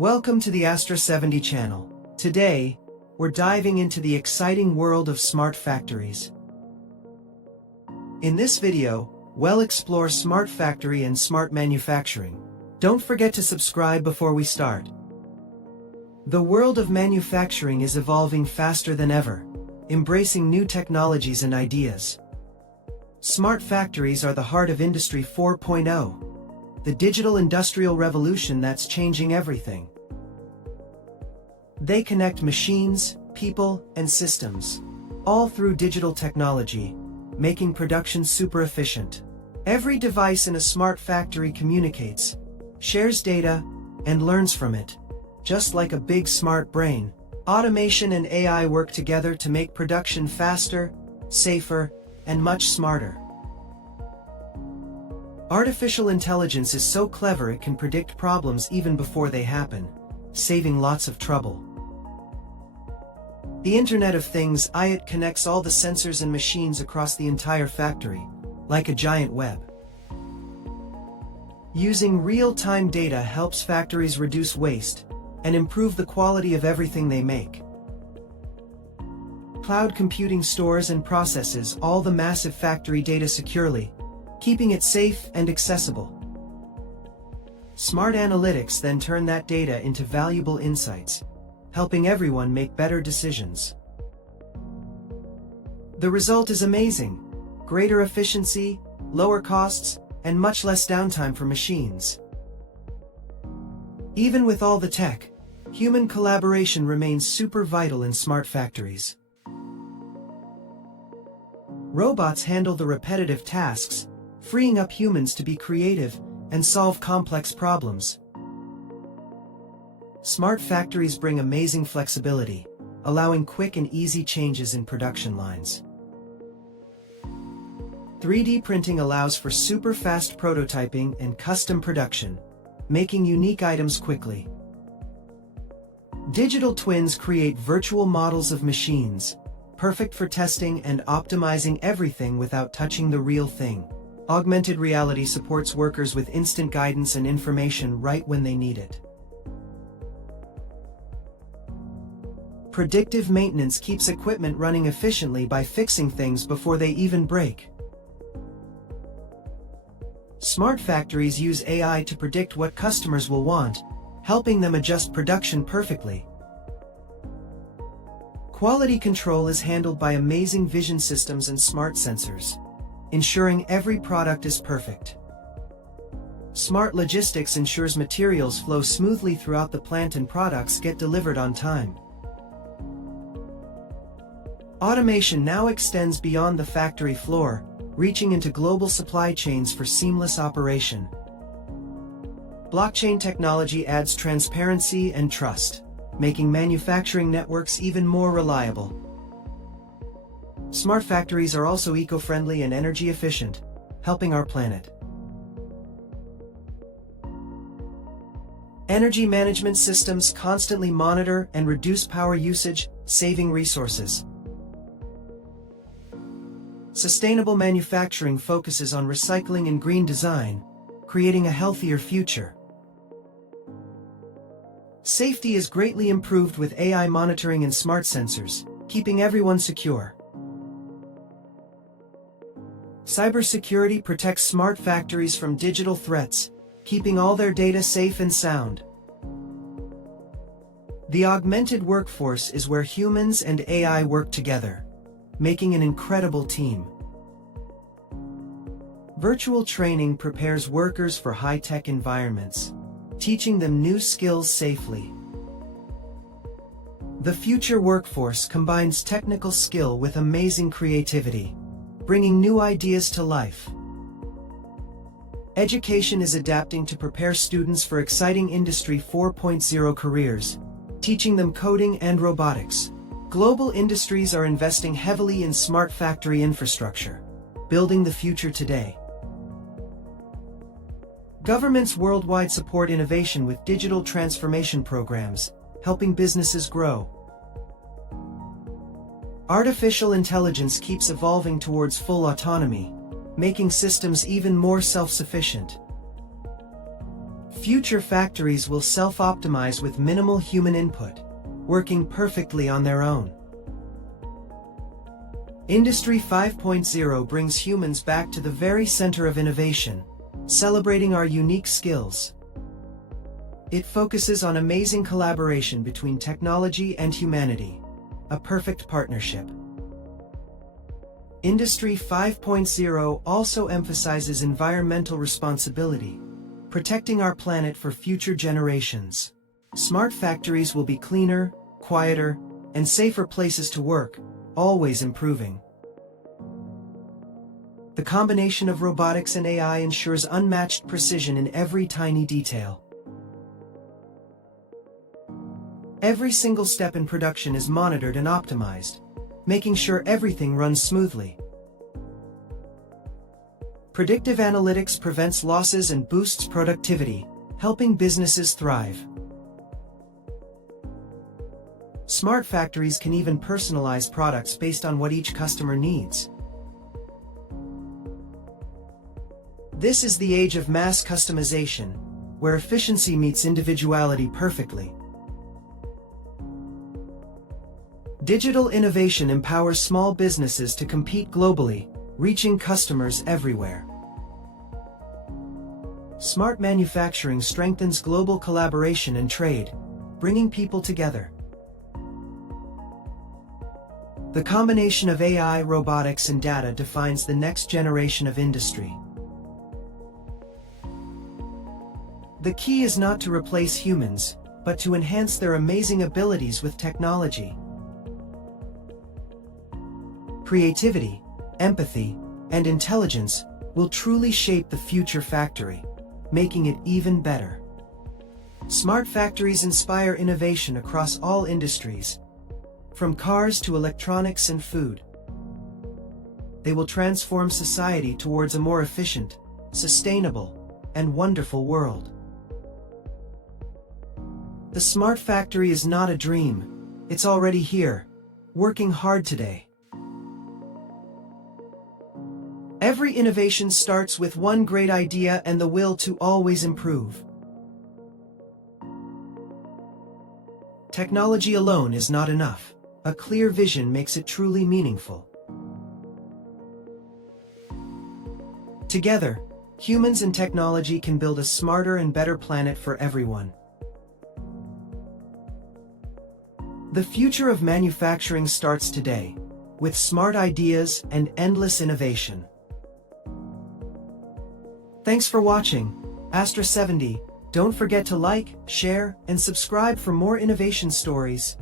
Welcome to the Astra 70 channel. Today, we're diving into the exciting world of smart factories. In this video, we'll explore smart factory and smart manufacturing. Don't forget to subscribe before we start. The world of manufacturing is evolving faster than ever, embracing new technologies and ideas. Smart factories are the heart of Industry 4.0. The digital industrial revolution that's changing everything. They connect machines, people, and systems, all through digital technology, making production super efficient. Every device in a smart factory communicates, shares data, and learns from it. Just like a big smart brain, automation and AI work together to make production faster, safer, and much smarter. Artificial intelligence is so clever it can predict problems even before they happen, saving lots of trouble. The Internet of Things (IoT) connects all the sensors and machines across the entire factory, like a giant web. Using real-time data helps factories reduce waste and improve the quality of everything they make. Cloud computing stores and processes all the massive factory data securely, keeping it safe and accessible. Smart analytics then turn that data into valuable insights, helping everyone make better decisions. The result is amazing: greater efficiency, lower costs, and much less downtime for machines. Even with all the tech, human collaboration remains super vital in smart factories. Robots handle the repetitive tasks, freeing up humans to be creative and solve complex problems. Smart factories bring amazing flexibility, allowing quick and easy changes in production lines. 3D printing allows for super fast prototyping and custom production, making unique items quickly. Digital twins create virtual models of machines, perfect for testing and optimizing everything without touching the real thing. Augmented reality supports workers with instant guidance and information right when they need it. Predictive maintenance keeps equipment running efficiently by fixing things before they even break. Smart factories use AI to predict what customers will want, helping them adjust production perfectly. Quality control is handled by amazing vision systems and smart sensors, ensuring every product is perfect. Smart logistics ensures materials flow smoothly throughout the plant and products get delivered on time. Automation now extends beyond the factory floor, reaching into global supply chains for seamless operation. Blockchain technology adds transparency and trust, making manufacturing networks even more reliable. Smart factories are also eco-friendly and energy efficient, helping our planet. Energy management systems constantly monitor and reduce power usage, saving resources. Sustainable manufacturing focuses on recycling and green design, creating a healthier future. Safety is greatly improved with AI monitoring and smart sensors, keeping everyone secure. Cybersecurity protects smart factories from digital threats, keeping all their data safe and sound. The augmented workforce is where humans and AI work together, making an incredible team. Virtual training prepares workers for high-tech environments, teaching them new skills safely. The future workforce combines technical skill with amazing creativity, bringing new ideas to life. Education is adapting to prepare students for exciting Industry 4.0 careers, teaching them coding and robotics. Global industries are investing heavily in smart factory infrastructure, building the future today. Governments worldwide support innovation with digital transformation programs, helping businesses grow. Artificial intelligence keeps evolving towards full autonomy, making systems even more self-sufficient. Future factories will self-optimize with minimal human input, working perfectly on their own. Industry 5.0 brings humans back to the very center of innovation, celebrating our unique skills. It focuses on amazing collaboration between technology and humanity, a perfect partnership. Industry 5.0 also emphasizes environmental responsibility, protecting our planet for future generations. Smart factories will be cleaner, quieter, and safer places to work, always improving. The combination of robotics and AI ensures unmatched precision in every tiny detail. Every single step in production is monitored and optimized, making sure everything runs smoothly. Predictive analytics prevents losses and boosts productivity, helping businesses thrive. Smart factories can even personalize products based on what each customer needs. This is the age of mass customization, where efficiency meets individuality perfectly. Digital innovation empowers small businesses to compete globally, reaching customers everywhere. Smart manufacturing strengthens global collaboration and trade, bringing people together. The combination of AI, robotics, and data defines the next generation of industry. The key is not to replace humans, but to enhance their amazing abilities with technology. Creativity, empathy, and intelligence will truly shape the future factory, making it even better. Smart factories inspire innovation across all industries, from cars to electronics and food. They will transform society towards a more efficient, sustainable, and wonderful world. The smart factory is not a dream, it's already here, working hard today. Every innovation starts with one great idea and the will to always improve. Technology alone is not enough. A clear vision makes it truly meaningful. Together, humans and technology can build a smarter and better planet for everyone. The future of manufacturing starts today, with smart ideas and endless innovation. Thanks for watching, Astra 70. Don't forget to like, share, and subscribe for more innovation stories.